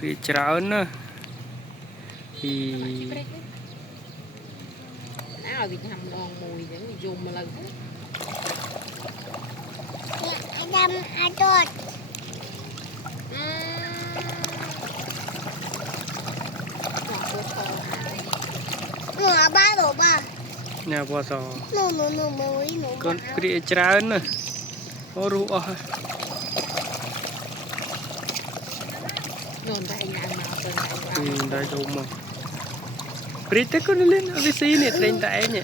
bị cháo nữa thì nào thì hầm đòn mùi những dùng mà lần đâm ăn trộn ngửa ba đổ ba nhà bò sò nụ muối nụ con bị cháo nữa ô ru ngon tại nhà nào tên đây đâu mà bị tết con lên ở xí này lên tại nhỉ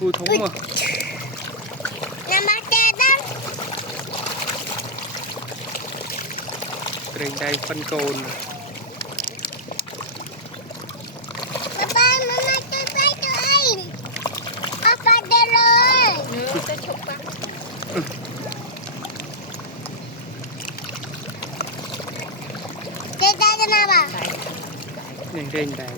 u thống mà nằm bắt chết đó lên đây phân cồn ba mama chơi bay cho anh papa đi rồi nhớ tới chụp ba chơi tay cho nào bà lên đây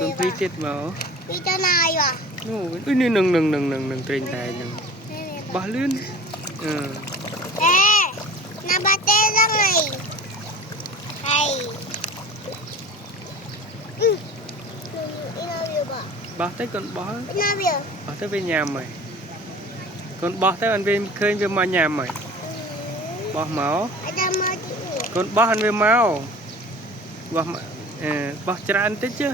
con bị tết mà đi cho này bà ui nâng trên tay nâng bà lên ê nằm bắt chết ra này hay bà tới con bó nào biểu bó tới bên nhà mày con bó tới anh bên khơi về mà nhà mày bó máu con bó anh về máu bó chả ăn tết chứ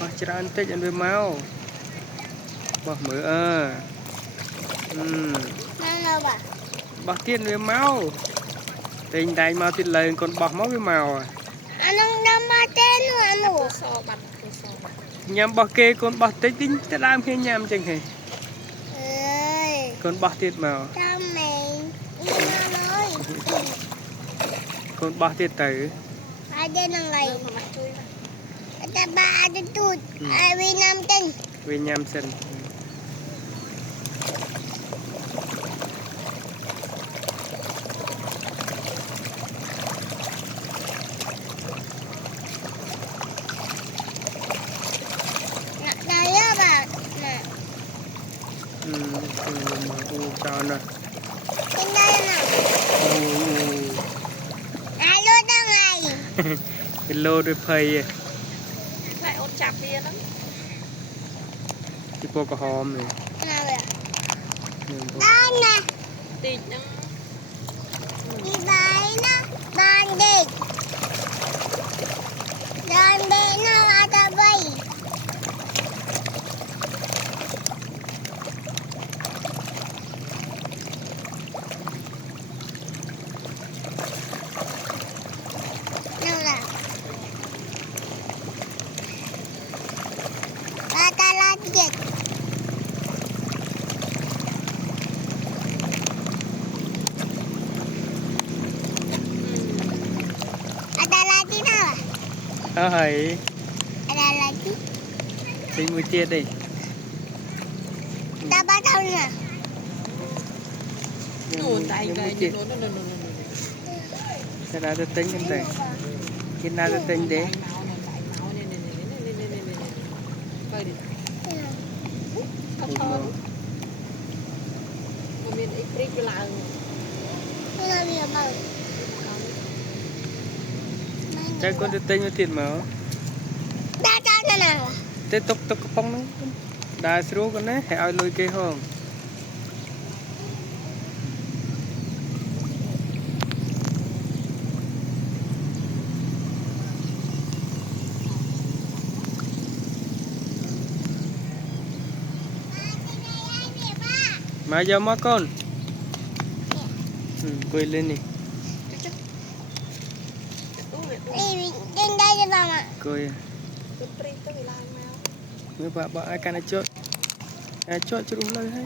bó chả ăn tết anh về máu bó mở bó tiên về máu tình đại mau thịt lời còn bó máu về màu à anh không đâm ba tên nữa anh đủ nhằm bó kê con bó tết tính ta làm khi nhằm chẳng hề con bó thịt màu sao mày nói con bó thịt tử ada nang lain ada ba ada tu Việt Nam tên Việt Nam sinh nak saya ba nak cho nó tinggal nak alo dah ngai cái lô đôi phây lại ôn chạp bia lắm cái bò cà hòm này kenapa dah nak tịt nó di baina bandit bandit nak ada bayi Kata lagi. Ada lagi nào? hãy Ada lagi. tínhមួយទៀតđi Dah batau na. nôn tại đây chị nôn sẽ ra tôi tính em này khi nào tôi tính đấy miền ít ít là Kenapa dia mau? cái con tôi tính một tiền mà Dah tahu na. tới tục tục cái phong nó đa số con đấy hãy ao lôi cây hông mà giờ má con quay lên đi Đến đây cho bà mà. coi người bà ai can chốt chút lời hay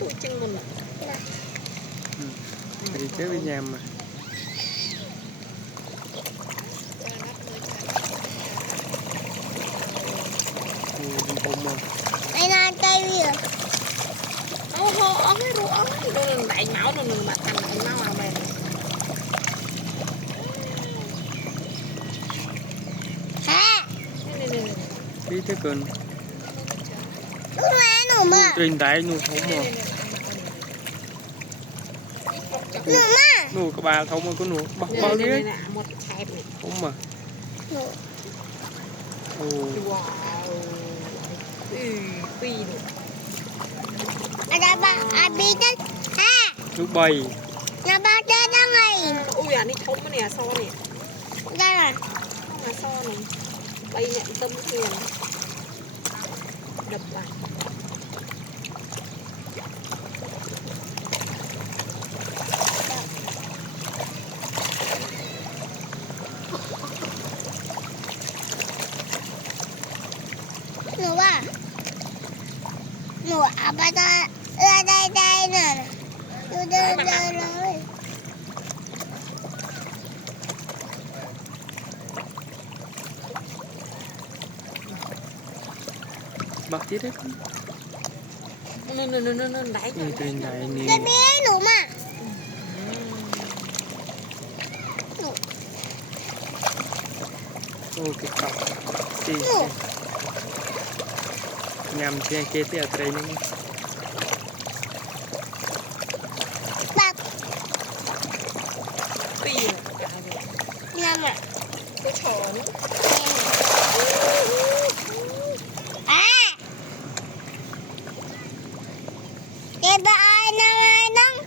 tuổi chân mình đi chơi với nhà mà Ai na tay gì? cái ruộng đại máu nó mà thành máu à mày thế còn Đúng là nụ mà. trên tay nụ không mà Nụ mà. nụ các bà không mà có nụ bọc bao nè nhiêu nè một thẹp này. không mà Nụ. ồ Wow. Phi này. Ada ba abi kan? Ha. nụ bầy Nhà ba chơi đâu này? Ui à, này thông nè, so nè. Đây là. Mà so này. Bay nhận tâm thuyền. Đập lại. Nụ à? Nụ à ba ta ở đây nè. Đây rồi. bọc chứ đấy Nó đáy. như trên này nè Cái bé nụ mà. ô cái cọc thì Nụ. nhằm che kia thì ở đây nữa Bạc. Phi này. Năm à. Cái tròn. À. Cái bà ai nâng.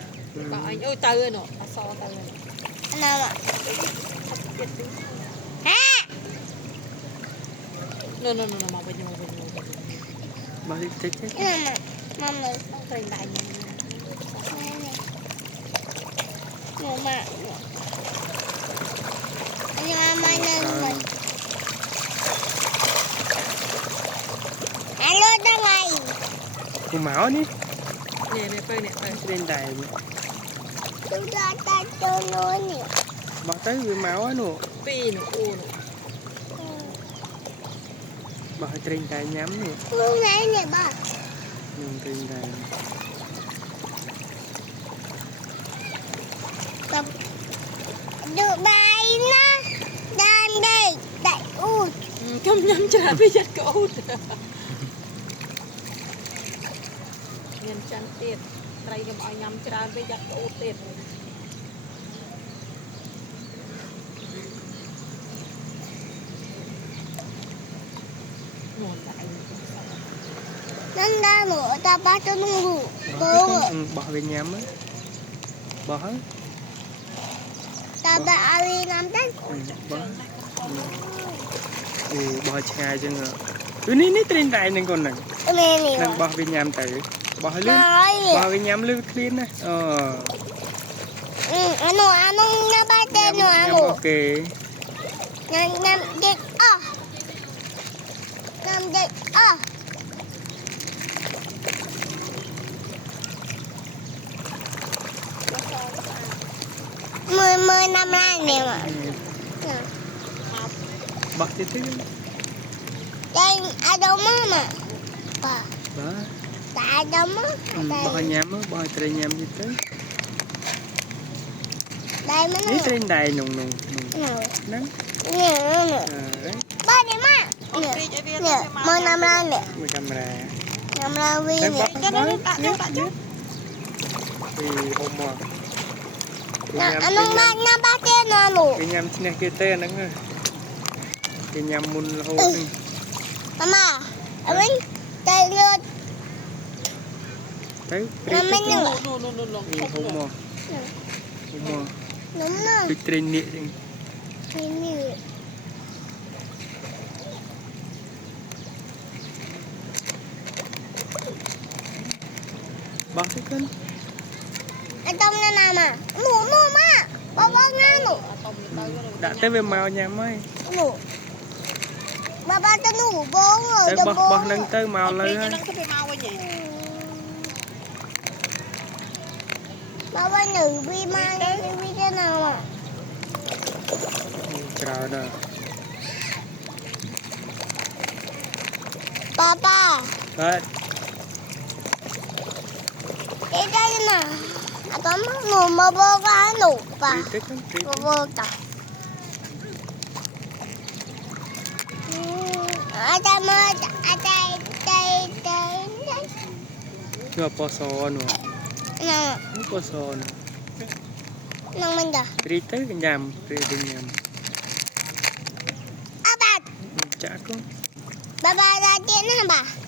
Có anh ơi tơ rồi nọ. So tơ rồi. Năm à. Ha. Nó màu bên nhau. bọc thì chết chết Năm à. Năm rồi. Không thấy đại nhau. Nụ mà. Anh mà nâng rồi. Alo đâu này? cô máu đi Nè phơi nè phơi. trên đài Chúng ta ta cho nó nè. bọc tới với máu á nụ Phi nè u nè. bọc trên đài nhắm nụ Lúc này nè bà. nhưng trên đài Tập. Được bài nó. Đàn đây. Đại út. Không nhắm trà với giật có út. Nhân chân tiệt. Đây cầm ai nhắm trà với giật có út tiệt. Nguồn đại. Nâng ra nữa ta ba cho nó ngủ. Bố rồi. bỏ về nhắm á bỏ hết Ta ba đi làm đấy. bỏ bỏ chai chứ ngờ ní trên đài này còn này Nè nè. nâng bỏ về nhắm tới bỏ lên Nói bỏ về nhắm lư clean này anh nó ba tên rồi anh nhắm ngủ. ok Năm địch à. Năm địch à. Mười năm nay nè mà. bỏ thì thế Đây ai đâu mà. Bà. đó Tại đâu mà. bỏ nhắm á bỏ trên nhắm gì tới Đây mới ní nè. trên đài nùng nùng nắng Nè. đấy Ba đi mà. Nè. Nè. 10 năm nay nè. với camera Năm nay vi Em nè. bỏ Cái đó bạn chứ. thì hôm mà Anh nó ba tên rồi ngủ. cái nhắm này kia tên nó nghe cái nhắm mun hô sinh Mama. Anh mình. Đây luôn. đấy Nó mới nè. thì hôm mà Đúng rồi. bị trên nhẹ Cái như. bỏ cái cân Anh Tông nó nào mà. Ngủ mà. Bà nghe ngủ. đã tới về màu nhắm ấy Ngủ. Bà cho ngủ bố rồi. tới bỏ nâng tới màu lấy Nó có phải mau nhỉ? Bà nữ vi mang cái vi thế nào mà. chào đó Papa. đấy Cái đây nè. Anh Tông ngủ mà bố có ngủ bà. đi tới Bố tập. Ada mau ada Nggak poso nu. nang Poso nu. nang mana? Cerita nyam, cerita nyam. Abad, Cak aku. baba ada dia nambah.